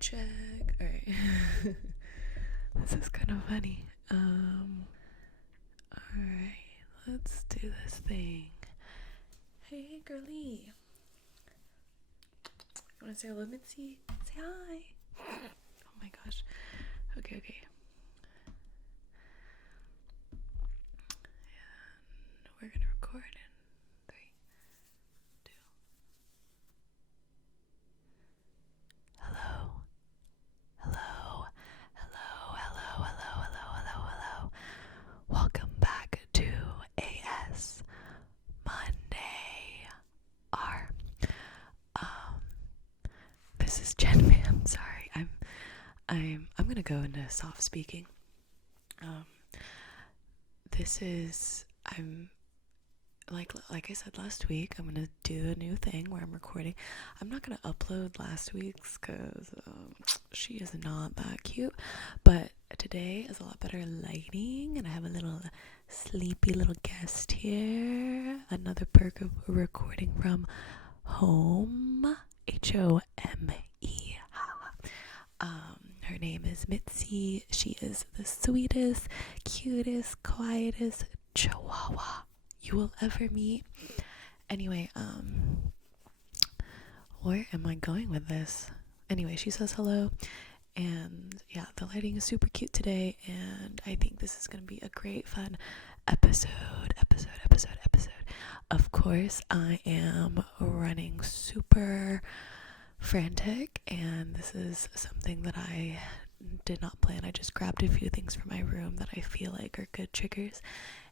check. Alright. This is kind of funny. Alright, let's do this thing. Hey, girly. You wanna say hello, Mitzi? Say hi. Oh my gosh. Okay. And we're gonna record in 3, 2. Hello. Welcome back to AS Monday. This is Jen Ma'am. Sorry, I'm gonna go into soft speaking. I'm like I said last week, I'm gonna do a new thing where I'm recording. I'm not gonna upload last week's because she is not that cute, but today is a lot better lighting, and I have a little sleepy little guest here. Another perk of recording from home. HOME. Her name is Mitzi. She is the sweetest, cutest, quietest chihuahua you will ever meet. Anyway, where am I going with this? Anyway, she says hello, and yeah, the lighting is super cute today, and I think this is gonna be a great fun episode. Of course, I am running super frantic, and this is something that I did not plan. I just grabbed a few things from my room that I feel like are good triggers,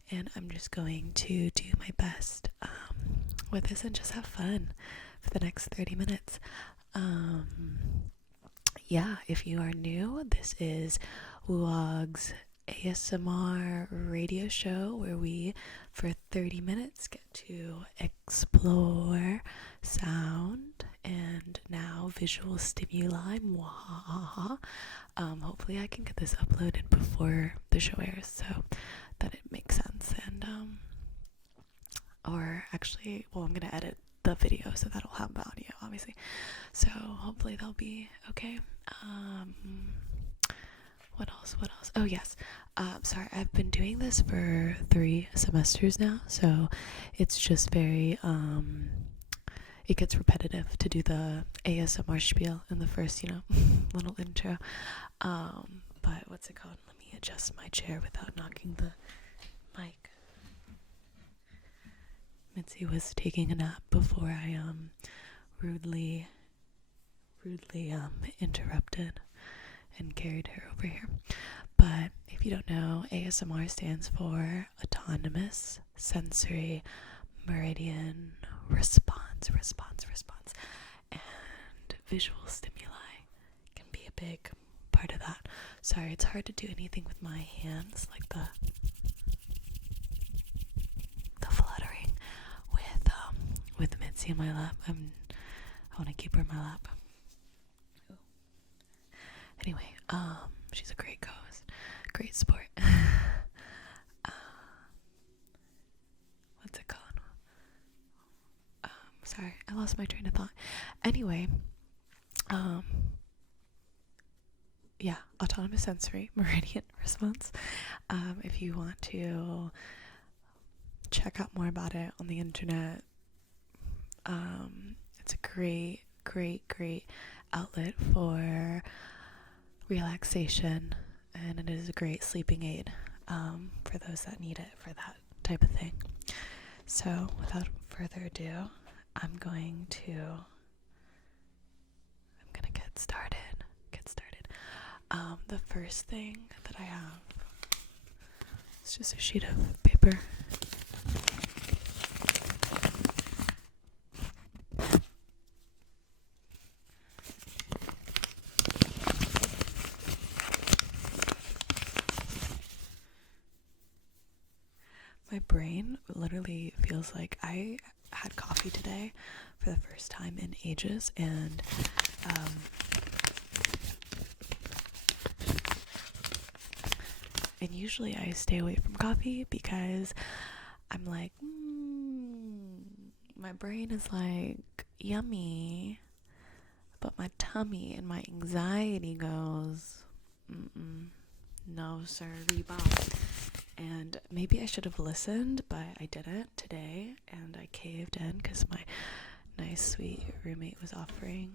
and I'm just going to do my best with this and just have fun for the next 30 minutes. Yeah, if you are new, this is Woog's ASMR radio show where we, for 30 minutes, get to explore sound and now visual stimuli. Hopefully I can get this uploaded before the show airs so that it makes sense, and or actually, well, I'm gonna edit the video so that'll have audio, obviously, so hopefully they'll be okay. What else? Oh yes, sorry, I've been doing this for 3 semesters now, so it's just very it gets repetitive to do the ASMR spiel in the first, little intro. But what's it called? Let me adjust my chair without knocking the mic. Mitzi was taking a nap before I rudely interrupted and carried her over here. But if you don't know, ASMR stands for Autonomous Sensory Meridian Response, and visual stimuli can be a big part of that. Sorry, it's hard to do anything with my hands, like the fluttering with Mitzi in my lap. I want to keep her in my lap. Anyway, she's a great co-host, great sport. What's it called? Sorry, I lost my train of thought. Anyway, yeah, autonomous sensory meridian response. If you want to check out more about it on the internet, it's a great outlet for relaxation, and it is a great sleeping aid for those that need it for that type of thing. So without further ado, I'm gonna get started. The first thing that I have is just a sheet of paper. My brain literally feels like I had coffee today for the first time in ages, and usually I stay away from coffee because I'm like, my brain is like, yummy, but my tummy and my anxiety goes, no sirree, Bob. And maybe I should have listened, but I didn't today, and I caved in because my nice sweet roommate was offering.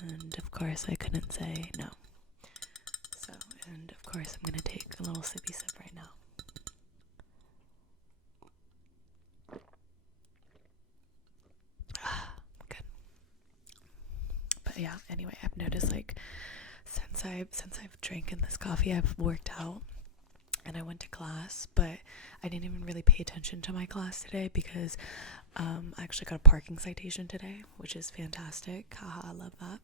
And of course I couldn't say no. So, and of course I'm gonna take a little sippy sip right now. Good. But yeah, anyway, I've noticed like since I've drinking this coffee, I've worked out and I went to class, but I didn't even really pay attention to my class today because I actually got a parking citation today, which is fantastic. Haha, I love that.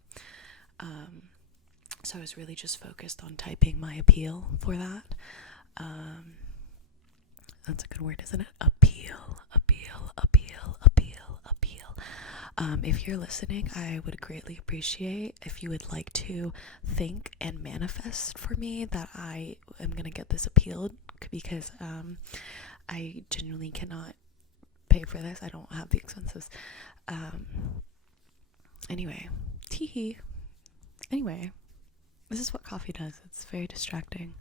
So I was really just focused on typing my appeal for that. That's a good word, isn't it? Appeal. If you're listening, I would greatly appreciate if you would like to think and manifest for me that I am going to get this appealed, because I genuinely cannot pay for this. I don't have the expenses. Anyway, this is what coffee does. It's very distracting.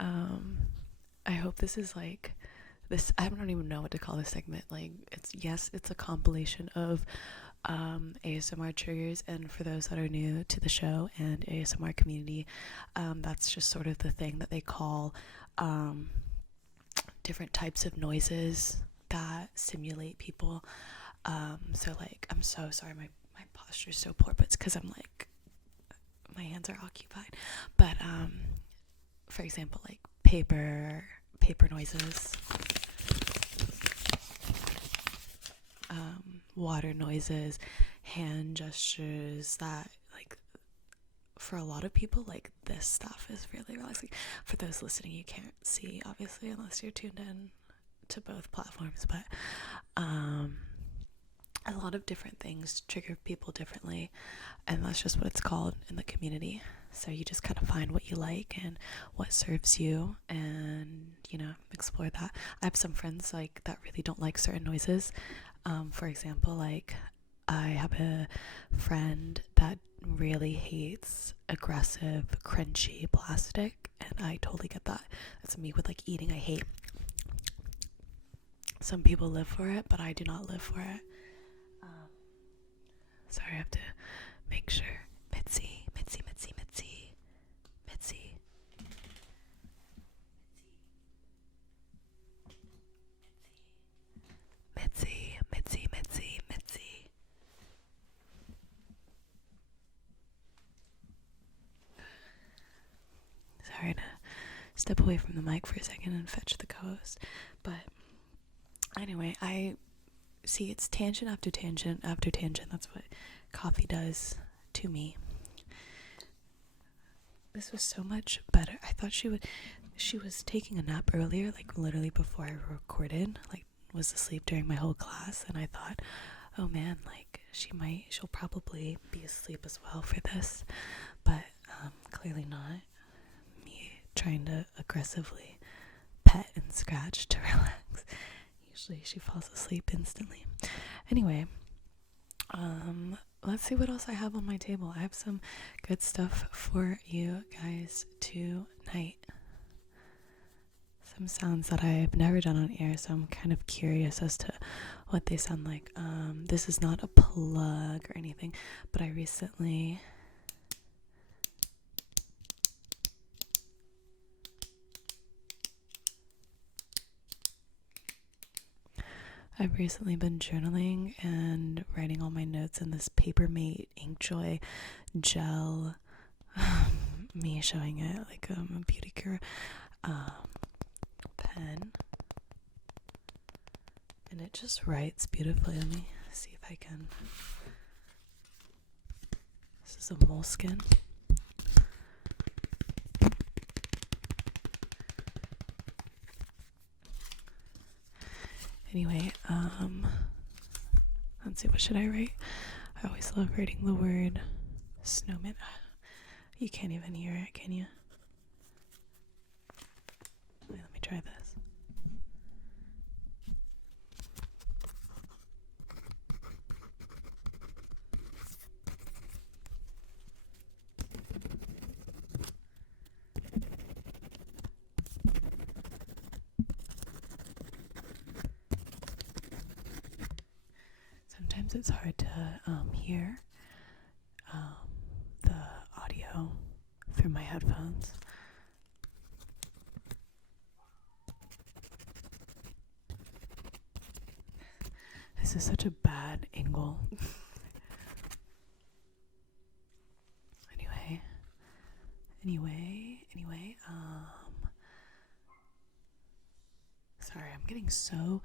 I hope this is like this. I don't even know what to call this segment. Like, it's a compilation of ASMR triggers, and for those that are new to the show and ASMR community, that's just sort of the thing that they call different types of noises that simulate people. So like, I'm so sorry, my posture is so poor, but it's because I'm like, my hands are occupied. But for example, like paper noises, water noises, hand gestures, that like for a lot of people, like this stuff is really relaxing. For those listening, you can't see obviously unless you're tuned in to both platforms, but a lot of different things trigger people differently, and that's just what it's called in the community. So you just kind of find what you like and what serves you, and explore that. I have some friends like that really don't like certain noises. For example, like I have a friend that really hates aggressive, crunchy plastic, and I totally get that. That's me with like eating. I hate. Some people live for it, but I do not live for it. Sorry, I have to make sure. Mitzi. Sorry to step away from the mic for a second and fetch the co-host. But anyway, I see it's tangent after tangent after tangent. That's what coffee does to me. This was so much better. I thought she was taking a nap earlier, like literally before I recorded, like was asleep during my whole class, and I thought, oh man, like she'll probably be asleep as well for this, but clearly not. Me trying to aggressively pet and scratch to relax. Usually she falls asleep instantly. Anyway, let's see what else I have on my table. I have some good stuff for you guys tonight. Some sounds that I've never done on air, so I'm kind of curious as to what they sound like. This is not a plug or anything, but I recently been journaling and writing all my notes in this Papermate Inkjoy gel. Me showing it like a beauty cure pen, and it just writes beautifully. Let me see if I can. This is a moleskin. Anyway, let's see, what should I write? I always love writing the word snowman. You can't even hear it, can you? Wait, let me try this. sometimes it's hard to hear the audio through my headphones. This is such a bad angle. Anyway, sorry, I'm getting so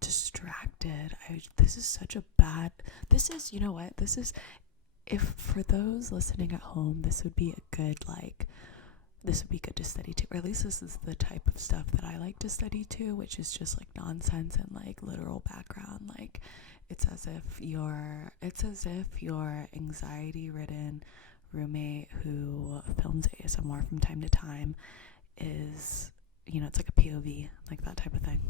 distracted. This is such a bad, you know what, if for those listening at home, this would be good to study to, or at least this is the type of stuff that I like to study to, which is just like nonsense and like literal background. Like it's as if your anxiety ridden roommate who films ASMR from time to time is, it's like a POV, like that type of thing.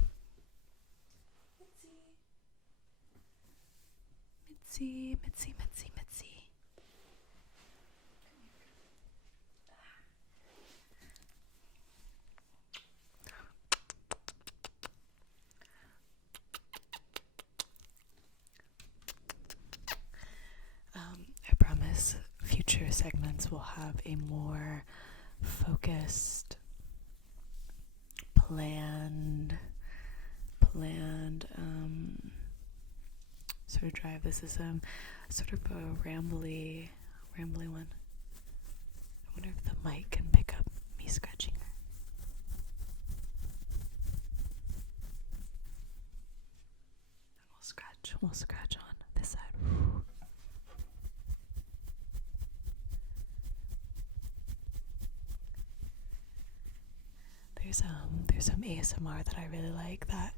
Mitzi. I promise future segments will have a more focused, planned sort of drive. This is sort of a rambly one. I wonder if the mic can pick up me scratching her. And we'll scratch on this side. There's some ASMR that I really like that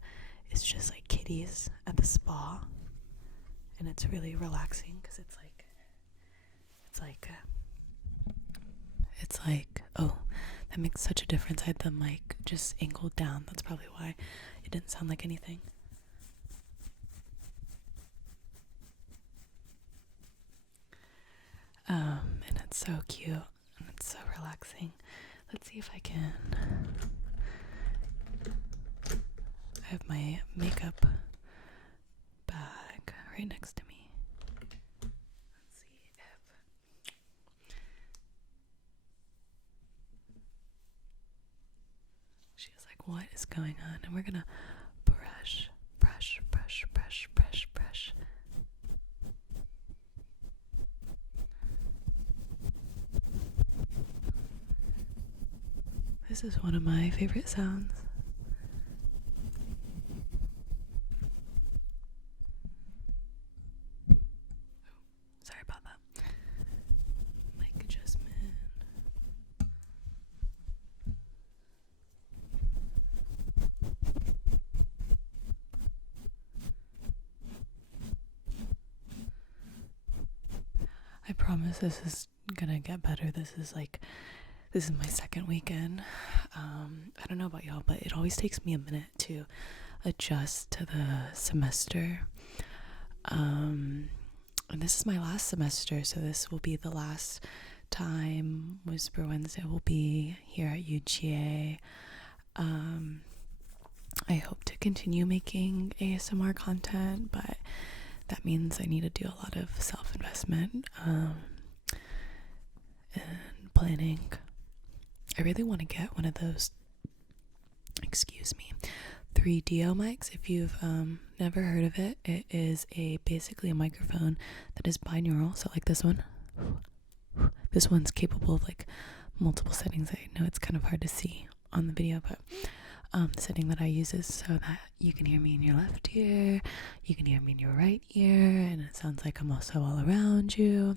is just like kitties at the spa, and it's really relaxing because it's like oh, that makes such a difference. I had the mic just angled down. That's probably why it didn't sound like anything. And it's so cute and it's so relaxing. Let's see if I can. I have my makeup bag right next to me. Let's see if she was like, what is going on? And we're gonna brush. This is one of my favorite sounds. Sorry about that. Mic adjustment. I promise this is gonna get better. This is my second weekend. I don't know about y'all, but it always takes me a minute to adjust to the semester. And this is my last semester, so this will be the last time Whisper Wednesday will be here at UGA. I hope to continue making ASMR content, but that means I need to do a lot of self-investment and planning. I really want to get one of those 3DO mics. If you've never heard of it, it is basically a microphone that is binaural. So like this one. This one's capable of like multiple settings. I know it's kind of hard to see on the video, but the setting that I use is so that you can hear me in your left ear, you can hear me in your right ear, and it sounds like I'm also all around you.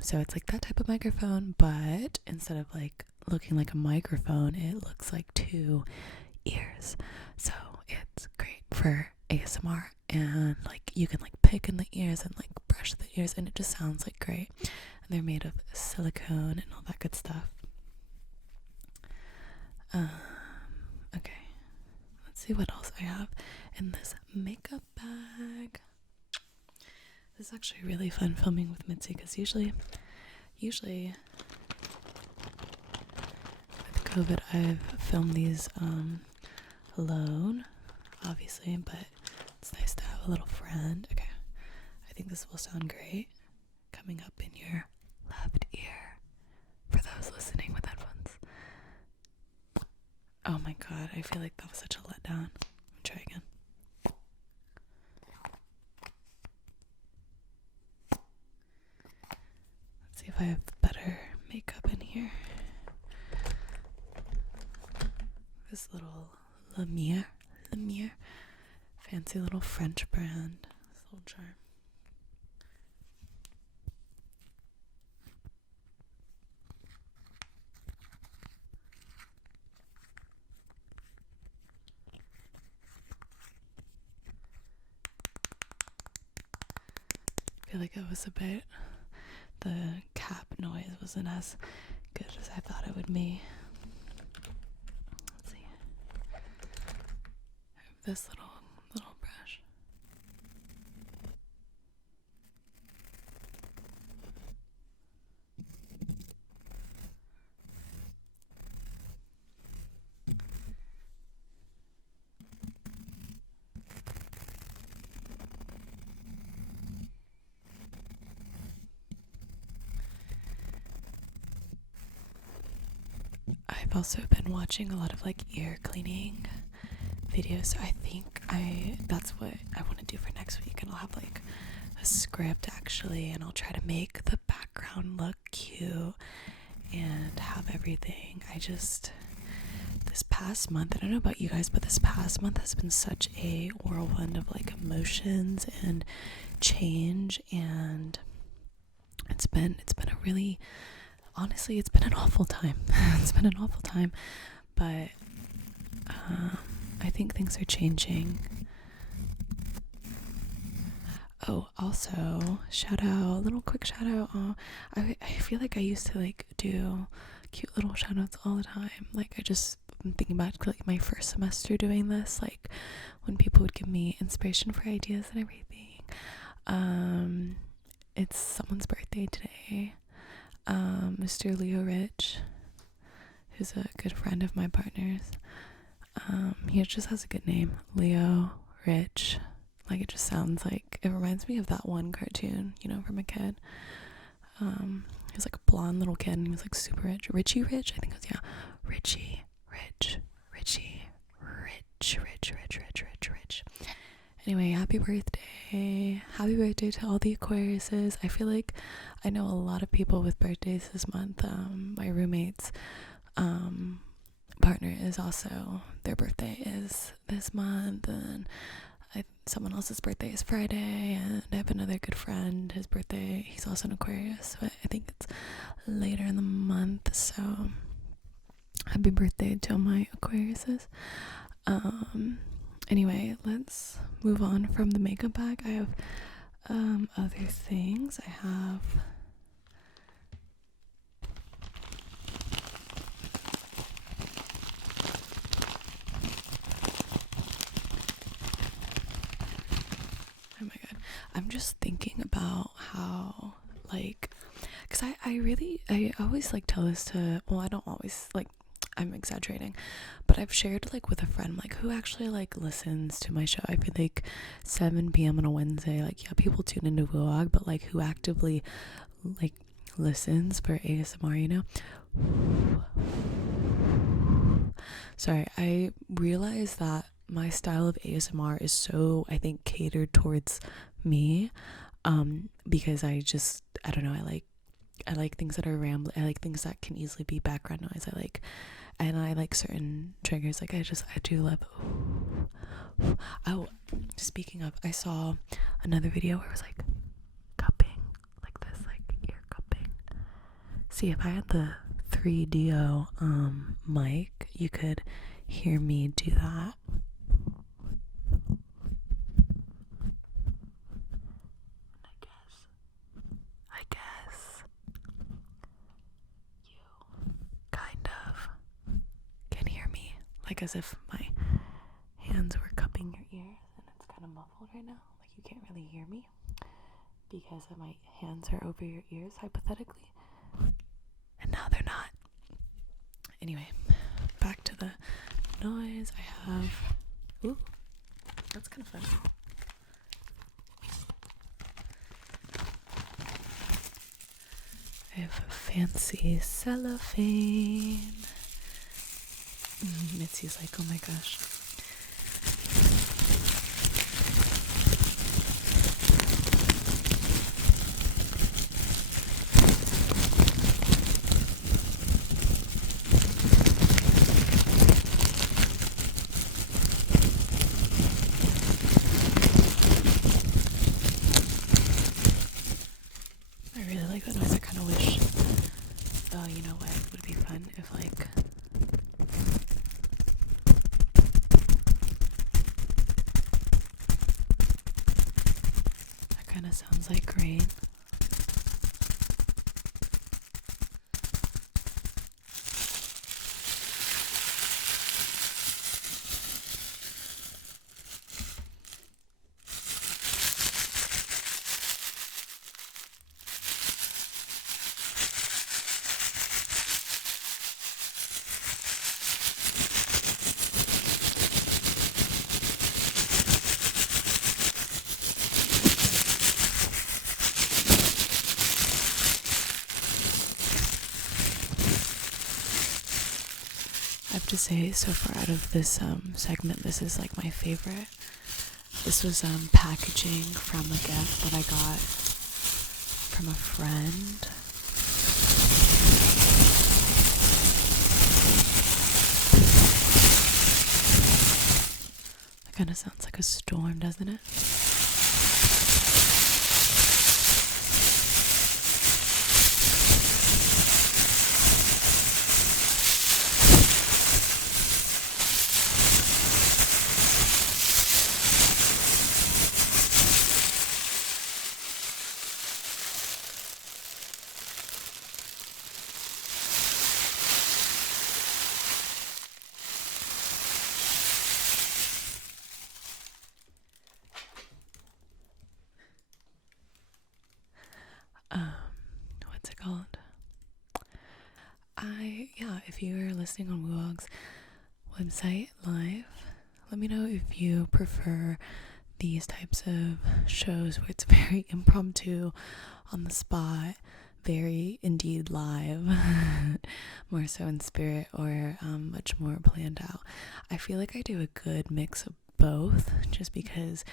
So it's like that type of microphone, but instead of like looking like a microphone, it looks like two ears. So it's great for ASMR, and like you can like pick in the ears and like brush the ears, and it just sounds like great. And they're made of silicone and all that good stuff. Okay, let's see what else I have in this makeup bag. This is actually really fun filming with Mitzi, because usually with COVID I've filmed these alone, obviously, but it's nice to have a little friend. Okay, think this will sound great coming up in your left ear for those listening with headphones. Oh my god, I feel like that was such a letdown. I'll try again. Let's see if I have better makeup in here. This little Lumiere, fancy little French brand. This little charm. I feel like it was a bit, the cap noise wasn't as good as I thought it would be. Let's see. I have this little brush. I've also been watching a lot of like ear cleaning videos, so I think that's what I want to do for next week, and I'll have like a script actually, and I'll try to make the background look cute and have everything. This past month, I don't know about you guys, but this past month has been such a whirlwind of like emotions and change, and it's been a really, honestly, it's been an awful time. It's been an awful time, but I think things are changing. Oh, also, quick shout out. I feel like I used to like do cute little shout outs all the time. Like I'm thinking back to like my first semester doing this, like when people would give me inspiration for ideas and everything. It's someone's birthday today. Mr. Leo Rich, who's a good friend of my partner's. He just has a good name, Leo Rich. Like, it just sounds like, it reminds me of that one cartoon, from a kid. He was like a blonde little kid, and he was like super rich. Richie Rich, I think it was, yeah. Richie Rich. Anyway, happy birthday. Happy birthday to all the Aquariuses. I feel like I know a lot of people with birthdays this month. My roommate's partner is also, their birthday is this month, and someone else's birthday is Friday, and I have another good friend, his birthday, he's also an Aquarius, but I think it's later in the month, so happy birthday to all my Aquariuses. Anyway, let's move on from the makeup bag. I have other things. I have oh my god, I'm just thinking about how, like, because I always like tell this to, well, I don't always, like, I'm exaggerating, but I've shared like with a friend like who actually like listens to my show. I feel like 7 p.m. on a Wednesday, like, yeah, people tune into vlog, but like who actively like listens for ASMR, Sorry, I realize that my style of ASMR is so, I think, catered towards me, because I don't know, I like things that are rambling. I like things that can easily be background noise. I like certain triggers. Like, I do love. Oh, speaking of, I saw another video where it was like cupping, like this, like ear cupping. See, if I had the 3DO mic, you could hear me do that. I guess you kind of can hear me, like as if my hands were cupping your ears, and it's kind of muffled right now. Like, you can't really hear me because my hands are over your ears, hypothetically, and now they're not. Anyway, back to the noise. I have, ooh, that's kind of fun. fancy cellophane. Mitzi's like, oh my gosh. I really like that noise. I kind of wish, you know what, it would be fun if like that kind of sounds like rain. I have to say, so far out of this segment, this is like my favorite. This was packaging from a gift that I got from a friend. That kind of sounds like a storm, doesn't it? What's it called? If you are listening on Woog's website live, let me know if you prefer these types of shows where it's very impromptu, on the spot, very indeed live, more so in spirit, or much more planned out. I feel like I do a good mix of both, just because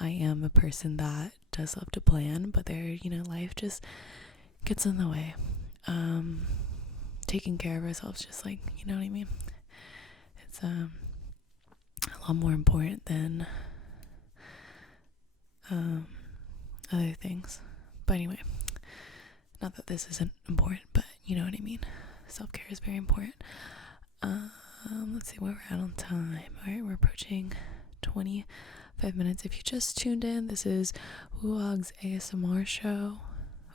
I am a person that does love to plan, but life just gets in the way. Taking care of ourselves, just like, you know what I mean? It's a lot more important than other things. But anyway, not that this isn't important, but you know what I mean. Self-care is very important. Let's see where we're at on time. Alright, we're approaching 25 minutes. If you just tuned in, this is Woog's ASMR show.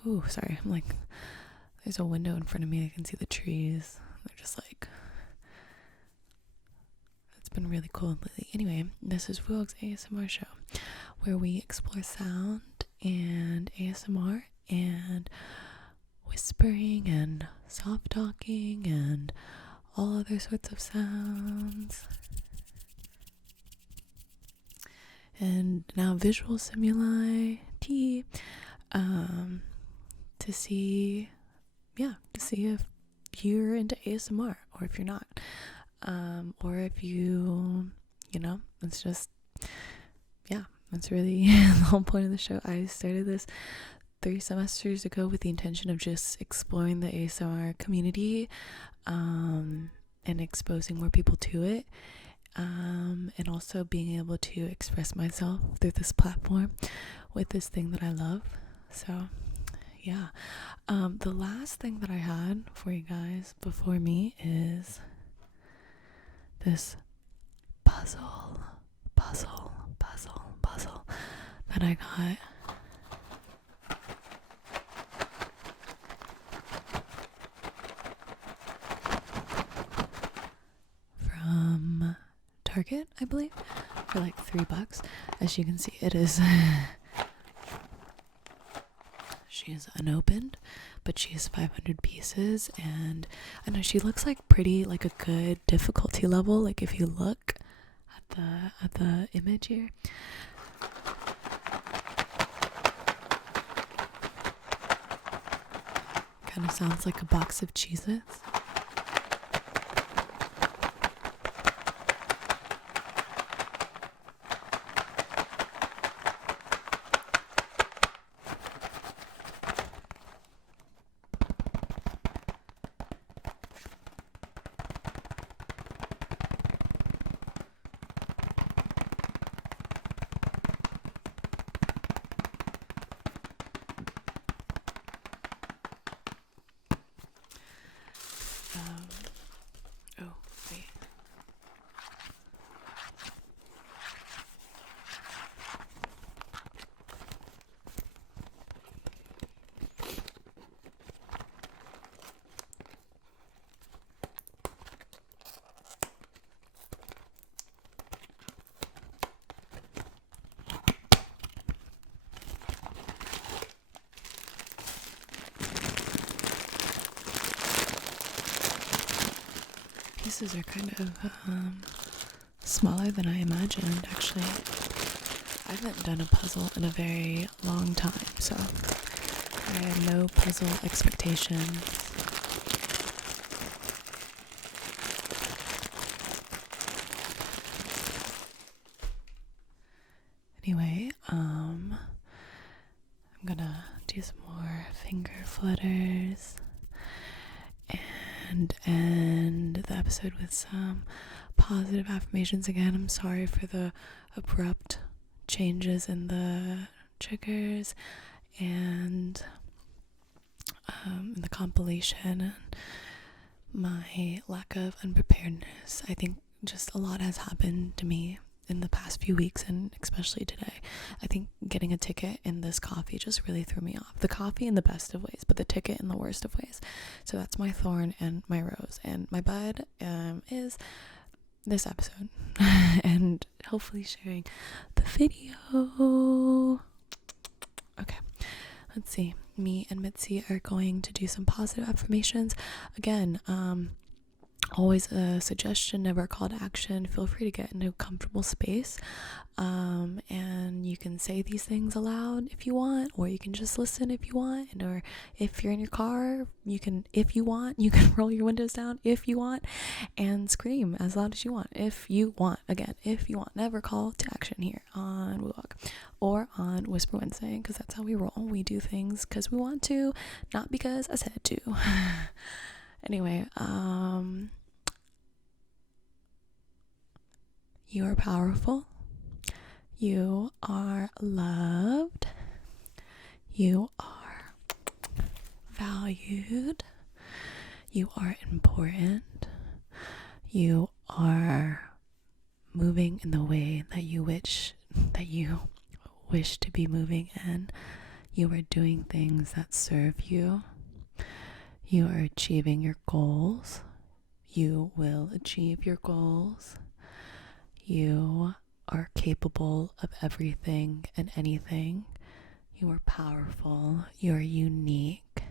Ooh, sorry, I'm like, there's a window in front of me. I can see the trees. They're just like, it's been really cool lately. Anyway, this is Woog's ASMR show, where we explore sound and ASMR and whispering and soft talking and all other sorts of sounds. And now visual stimuli, to see if you're into ASMR, or if you're not, or if it's just, that's really the whole point of the show. I started this 3 semesters ago with the intention of just exploring the ASMR community, and exposing more people to it, and also being able to express myself through this platform with this thing that I love. So the last thing that I had for you guys before me is this puzzle that I got from Target, I believe, for like $3. As you can see, it is she is unopened, but she has 500 pieces, and I know she looks like pretty, like a good difficulty level. Like if you look at the image here, Kind of sounds like a box of Cheez-Its. Oh, wait. Pieces are kind of smaller than I imagined, actually. I haven't done a puzzle in a very long time, so I have no puzzle expectations. Anyway, I'm gonna do some more finger flutters and end the episode with some positive affirmations again. I'm sorry for the abrupt changes in the triggers and in the compilation and my lack of unpreparedness. I think just a lot has happened to me in the past few weeks, and especially today. I think getting a ticket in this coffee just really threw me off. The coffee in the best of ways, but the ticket in the worst of ways. So that's my thorn and my rose, and my bud is this episode and hopefully sharing the video. Okay, let's see. Me and Mitzi are going to do some positive affirmations again. Always a suggestion, never a call to action. Feel free to get into a comfortable space, and you can say these things aloud if you want, or you can just listen if you want, or if you're in your car, you can roll your windows down if you want, and scream as loud as you want if you want. Again, if you want. Never call to action here on Woo Walk or on Whisper Wednesday, because that's how we roll. We do things because we want to, not because I said to. Anyway, you are powerful. You are loved. You are valued. You are important. You are moving in the way that you wish to be moving in. You are doing things that serve you. You are achieving your goals. You will achieve your goals. You are capable of everything and anything. You are powerful. You are unique.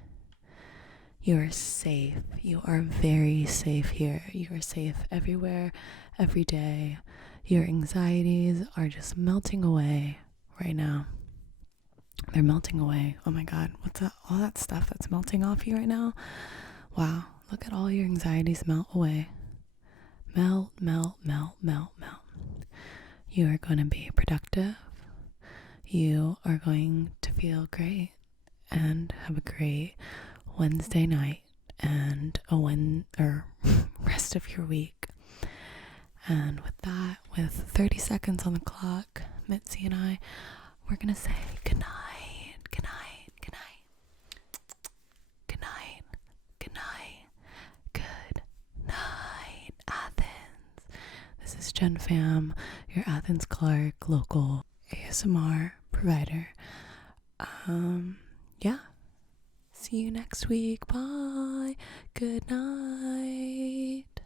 You are safe. You are very safe here. You are safe everywhere, every day. Your anxieties are just melting away right now. They're melting away. Oh my God, what's that? All that stuff that's melting off you right now? Wow, look at all your anxieties melt away. Melt, melt, melt, melt, melt. You are going to be productive. You are going to feel great and have a great Wednesday night and rest of your week. And with that, with 30 seconds on the clock, Mitzi and I, we're going to say good night, good night, good night, good night, good night, good night, Athens. This is Jen Pham, your Athens Clark local ASMR provider. Yeah. See you next week. Bye. Good night.